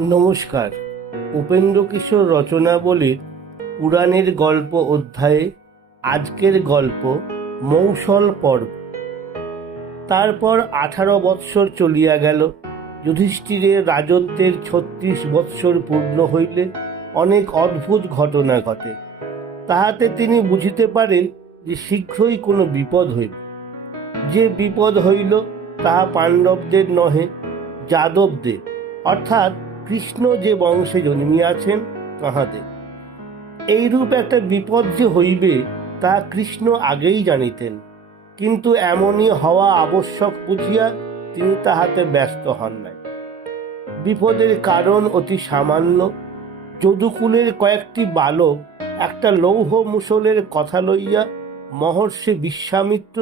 নমস্কার। উপেন্দ্রকিশোর রচনাবলীর পুরাণের গল্প অধ্যায়ে আজকের গল্প মৌসল পর্ব। তারপর 18 বৎসর চলিয়া গেল। যুধিষ্ঠিরের রাজত্বের 36 বৎসর পূর্ণ হইলে অনেক অদ্ভুত ঘটনা ঘটে। তাহাতে তিনি বুঝিতে পারেন যে শীঘ্রই কোনো বিপদ হইল। যে বিপদ হইল তাহা পাণ্ডবদের নহে, যাদবদের, অর্থাৎ কৃষ্ণ যে বংশে জন্মিয়াছেন তাহাদের। এইরূপ একটা বিপদ যে হইবে তা কৃষ্ণ আগেই জানিতেন, কিন্তু এমনই হওয়া আবশ্যক বুঝিয়া তিনি তাহাতে ব্যস্ত হন নাই। বিপদের কারণ অতি সামান্য। যদুকুলের কয়েকটি বালক একটা লৌহ মুষলের কথা লইয়া মহর্ষি বিশ্বামিত্র,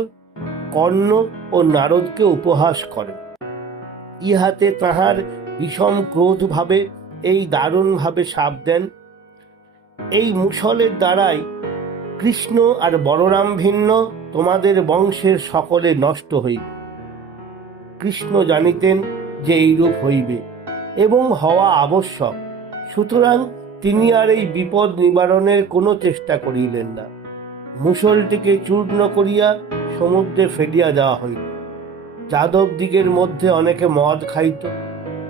কর্ণ ও নারদকে উপহাস করেন। ইহাতে তাহার বিষম ক্রোধ ভাবে এই দারুণভাবে শাপ দেন, এই মুষলের দ্বারাই কৃষ্ণ আর বলরাম ভিন্ন তোমাদের বংশের সকলে নষ্ট হইবে। কৃষ্ণ জানিতেন যে এইরূপ হইবে এবং হওয়া আবশ্যক, সুতরাং তিনি আর এই বিপদ নিবারণের কোনো চেষ্টা করিলেন না। মুষলটিকে চূর্ণ করিয়া সমুদ্রে ফেলিয়া দেওয়া হইল। যাদব দিগের মধ্যে অনেকে মদ খাইত,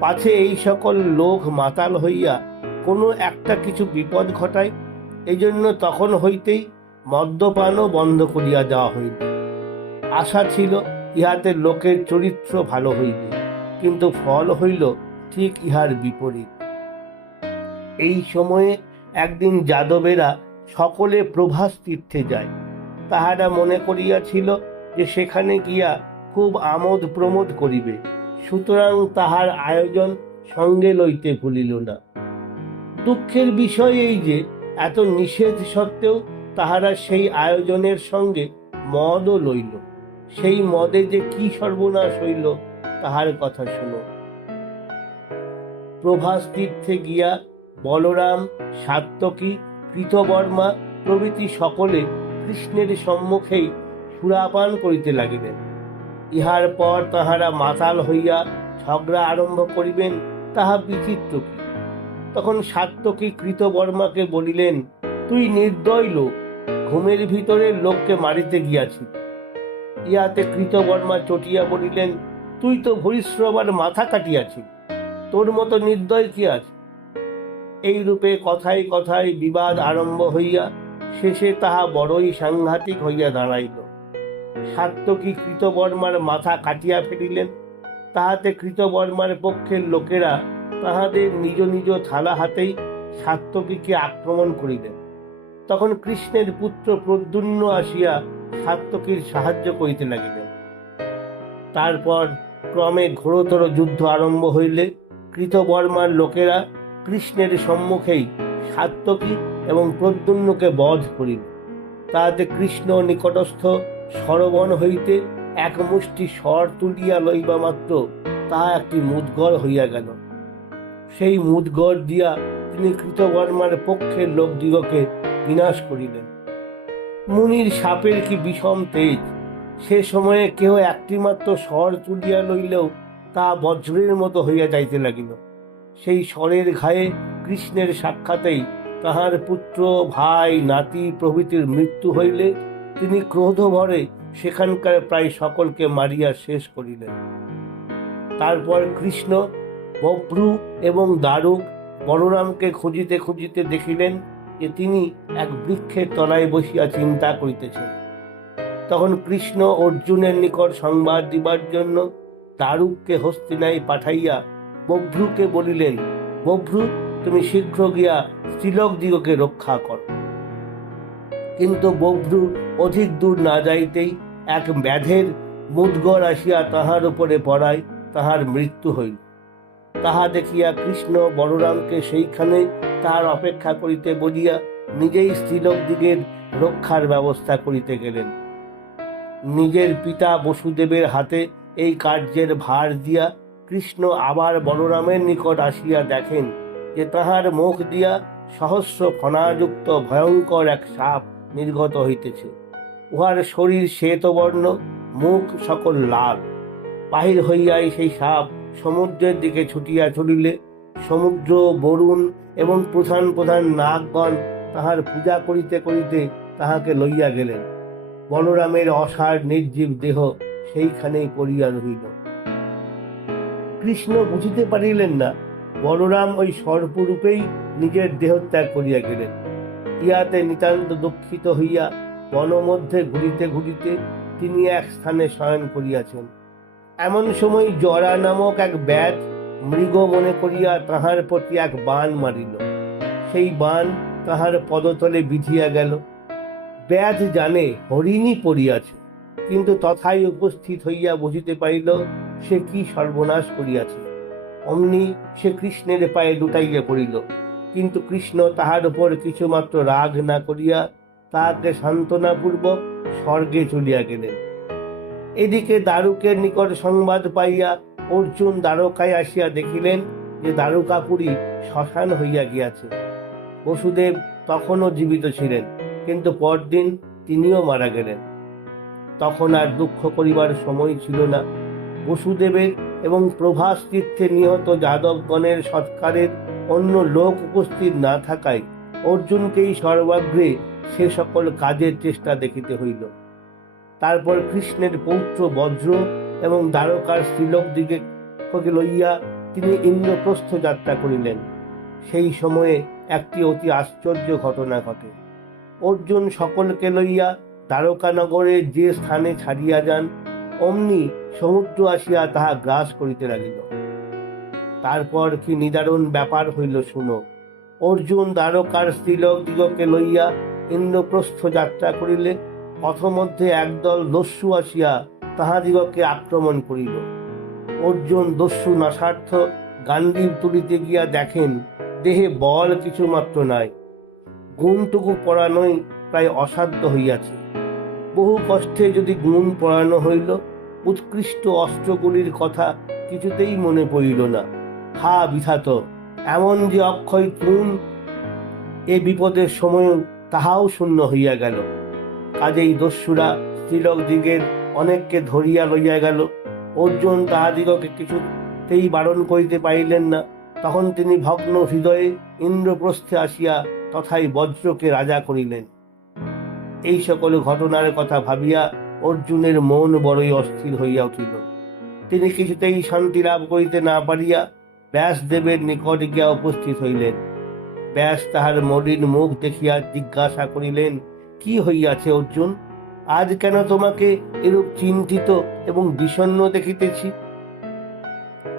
পাছে এই সকল লোক মাতাল হইয়া কোনো একটা কিছু বিপদ ঘটায়, এই জন্য তখন হইতেই মদ্যপানও বন্ধ করিয়া দেওয়া হইল। আশা ছিল ইহাতে লোকের চরিত্র ভালো হইবে, কিন্তু ফল হইল ঠিক ইহার বিপরীত। এই সময়ে একদিন যাদবেরা সকলে প্রভাস তীর্থে যায়। তাহারা মনে করিয়াছিল যে সেখানে গিয়া খুব আমোদ প্রমোদ করিবে, সুতরাং তাহার আয়োজন সঙ্গে লইতে ভুলিল না। দুঃখের বিষয় এই যে এত নিষেধ সত্ত্বেও তাহারা সেই আয়োজনের সঙ্গে মদও লইল। সেই মদে যে কি সর্বনাশ হইল তাহার কথা শুনো। প্রভাস তীর্থে গিয়া বলরাম, সাত্যকী, কৃতবর্মা প্রভৃতি সকলে কৃষ্ণের সম্মুখেই সুরাপান করিতে লাগিলেন। ইহার পর তাহারা মাতাল হইয়া ঝগড়া আরম্ভ করিবেন, তাহা বিচিত্র কি। তখন সাত্যকী কৃতবর্মাকে বলিলেন, তুই নির্দয় লোক, ঘুমের ভিতরে লোককে মারিতে গিয়াছি। ইহাতে কৃতবর্মা চটিয়া বলিলেন, তুই তো ভরিশ্রবার মাথা কাটিয়াছি, তোর মতো নির্দয় কি আছে। এইরূপে কথায় কথায় বিবাদ আরম্ভ হইয়া শেষে তাহা বড়ই সাংঘাতিক হইয়া দাঁড়াইল। সাত্যকী কৃতবর্মার মাথা কাটিয়া ফেলিলেন। তাহাতে কৃতবর্মার পক্ষের লোকেরা তাহাদের নিজ নিজ থালা হাতেই সাত্যকীকে আক্রমণ করিলেন। তখন কৃষ্ণের পুত্র প্রদ্যুম্ন আসিয়া সাত্যকীর সাহায্য করিতে লাগিলেন। তারপর ক্রমে ঘোরতর যুদ্ধ আরম্ভ হইলে কৃতবর্মার লোকেরা কৃষ্ণের সম্মুখেই সাত্যকী এবং প্রদ্যুম্নকে বধ করিল। তাহাতে কৃষ্ণ নিকটস্থ সরবন হইতে এক মুষ্টি স্বর তুলিয়া লইবা মাত্র তাহা একটি মুদগর হইয়া গেল। সেই মুদগর দিয়া তিনি কৃতবর্মার পক্ষের লোকদিগকে বিনাশ করিলেন। মুনির সাপের কি বিষম তেজ! সে সময়ে কেহ একটিমাত্র স্বর তুলিয়া লইলেও তা বজ্রের মতো হইয়া যাইতে লাগিল। সেই স্বরের ঘায়ে কৃষ্ণের সাক্ষাতেই তাহার পুত্র, ভাই, নাতি প্রভৃতির মৃত্যু হইলে তিনি ক্রোধভরে সেখানকার প্রায় সকলকে মারিয়া শেষ করিলেন। তারপর কৃষ্ণ, বভ্রু এবং দারুক বলরামকে খুঁজিতে খুঁজিতে দেখিলেন যে তিনি এক বৃক্ষের তলায় বসিয়া চিন্তা করিতেছেন। তখন কৃষ্ণ অর্জুনের নিকট সংবাদ দিবার জন্য দারুককে হস্তিনায় পাঠাইয়া বভ্রুকে বলিলেন, বভ্রু, তুমি শীঘ্র গিয়া স্ত্রীলোক দিগকে রক্ষা কর। কিন্তু বভ্রু অধিক দূর না যাইতেই এক ব্যাধের মুদগর আসিয়া তাহার উপরে পড়ায় তাহার মৃত্যু হইল। তাহা দেখিয়া কৃষ্ণ বলরামকে সেইখানে তাহার অপেক্ষা করিতে বলিয়া নিজেই স্ত্রীলোক দিগের রক্ষার ব্যবস্থা করিতে গেলেন। নিজের পিতা বসুদেবের হাতে এই কার্যের ভার দিয়া কৃষ্ণ আবার বলরামের নিকট আসিয়া দেখেন যে তাহার মুখ দিয়া সহস্র ফণাযুক্ত ভয়ঙ্কর এক সাপ নির্গত হইতেছে। উহার শরীর শ্বেতবর্ণ, মুখ সকল লাল। বাহির হইয়াই সেই সাপ সমুদ্রের দিকে ছুটিয়া চলিলে সমুদ্র, বরুণ এবং প্রধান প্রধান নাগগণ তাহার পূজা করিতে করিতে তাহাকে লইয়া গেলেন। বলরামের অসার নির্জীব দেহ সেইখানেই পড়িয়া রহিল। কৃষ্ণ বুঝিতে পারিলেন না বলরাম ওই সর্পরূপেই নিজের দেহত্যাগ করিয়া গেলেন। ইহাতে নিতান্ত দুঃখিত হইয়া বনমধ্যে ঘুরিতে ঘুরিতে তিনি এক স্থানে শয়ন করিয়াছেন। এমন সময় জরা নামক এক ব্যাধ মৃগ মনে করিয়া তাহার প্রতি এক বাণ মারিল। সেই বাণ তাহার পদতলে বিধিয়া গেল। ব্যাধ জানে হরিণী পড়িয়াছে, কিন্তু তথায় উপস্থিত হইয়া বুঝিতে পারিল সে কি সর্বনাশ করিয়াছে। অমনি সে কৃষ্ণের পায়ে লুটাইয়া পড়িল, কিন্তু কৃষ্ণ তাহার উপর কিছুমাত্র রাগ না করিয়া তাহাকে সান্ত্বনাপূর্বক স্বর্গে চলিয়া গেলেন। এদিকে দারুকের নিকট সংবাদ পাইয়া অর্জুন দ্বারকায় আসিয়া দেখিলেন যে দ্বারকাপুরী শ্মশান হইয়া গিয়াছে। বসুদেব তখনও জীবিত ছিলেন, কিন্তু পরদিন তিনিও মারা গেলেন। তখন আর দুঃখ করিবার সময় ছিল না। বসুদেবের এবং প্রভাস তীর্থে নিহত যাদবগণের সৎকারের অন্য লোক উপস্থিত না থাকায় অর্জুনকেই সর্বাগ্রে সে সকল কাজের চেষ্টা দেখিতে হইল। তারপর কৃষ্ণের পৌত্র বজ্র এবং দ্বারকার স্ত্রীলোকদিকে লইয়া তিনি ইন্দ্রপ্রস্থ যাত্রা করিলেন। সেই সময়ে একটি অতি আশ্চর্য ঘটনা ঘটে। অর্জুন সকলকে লইয়া দ্বারকানগরের যে স্থানে ছাড়িয়া যান, অমনি সমুদ্র আসিয়া তাহা গ্রাস করিতে লাগিল। তারপর কি নিদারুণ ব্যাপার হইল শুনো। অর্জুন দ্বারকার স্ত্রীলোকদিগকে লইয়া ইন্দ্রপ্রস্থ যাত্রা করিলে পথমধ্যে একদল দস্যু আসিয়া তাহাদিগকে আক্রমণ করিল। অর্জুন দস্যু নাসার্থ গান্ডীব তুলিতে গিয়া দেখেন দেহে বল কিছুমাত্র নাই, গুণটুকু পরানোই প্রায় অসাধ্য হইয়াছে। বহু কষ্টে যদি গুণ পরানো হইল, উৎকৃষ্ট অস্ত্রগুলির কথা কিছুতেই মনে পড়িল না। হা বিধাত, এমন যে অক্ষয় তৃণ এ বিপদের সময় তাহাও শূন্য হইয়া গেল। কাজেই দস্যুরা স্ত্রীলোকদিগের অনেককে ধরিয়া লইয়া গেল। অর্জুন তাহাদিগকে কিছুতেই বারণ করিতে পারিলেন না। তখন তিনি ভগ্ন হৃদয়ে ইন্দ্রপ্রস্থে আসিয়া তথায় বজ্রকে রাজা করিলেন। এই সকল ঘটনার কথা ভাবিয়া অর্জুনের মন বড়ই অস্থির হইয়া উঠিল। তিনি কিছুতেই শান্তি লাভ করিতে না পারিয়া ব্যাসদেবের নিকট গিয়া উপস্থিত হইলেন। ব্যাস তাহার মলিন মুখ দেখিয়া জিজ্ঞাসা করিলেন, কি হইয়াছে অর্জুন? আজ কেন তোমাকে এরূপ চিন্তিত এবং বিষণ্ণ দেখিতেছি?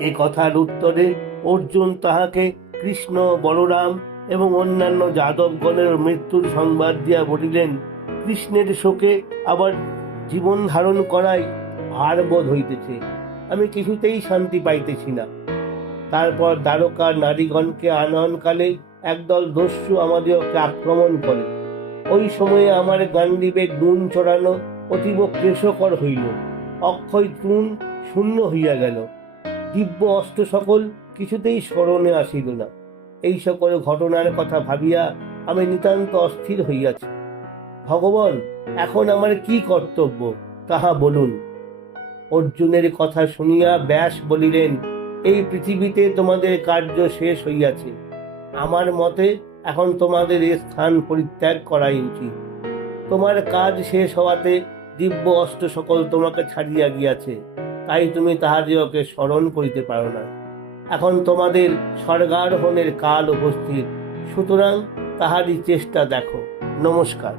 এ কথার উত্তরে অর্জুন তাহাকে কৃষ্ণ, বলরাম এবং অন্যান্য যাদবগণের মৃত্যুর সংবাদ দিয়া বলিলেন, কৃষ্ণের শোকে আবার জীবন ধারণ করাই ভার বোধ হইতেছে, আমি কিছুতেই শান্তি পাইতেছি না। তারপর দ্বারকার নারীগণকে আনয়নকালে একদল দস্যু আমাদেরকে আক্রমণ করে। ওই সময়ে আমার গান্ডীবে গুণ চড়ানো অতীব ক্লেশকর হইল। অক্ষয় তৃণ শূন্য হইয়া গেল। দিব্য অস্ত্র সকল কিছুতেই স্মরণে আসিল না। এই সকল ঘটনার কথা ভাবিয়া আমি নিতান্ত অস্থির হইয়াছি। ভগবান, এখন আমার কি কর্তব্য তাহা বলুন। অর্জুনের কথা শুনিয়া ব্যাস বলিলেন, এই পৃথিবীতে তোমাদের কার্য শেষ হইয়াছে। আমার মতে এখন তোমাদের এ স্থান পরিত্যাগ করাই উচিত। তোমার কাজ শেষ হওয়াতে দিব্য অস্ত্র সকল তোমাকে ছাড়িয়া গিয়াছে, তাই তুমি তাহাদিগকে স্মরণ করিতে পারো না। এখন তোমাদের স্বর্গারোহণের কাল উপস্থিত, সুতরাং তাহারই চেষ্টা দেখো। নমস্কার।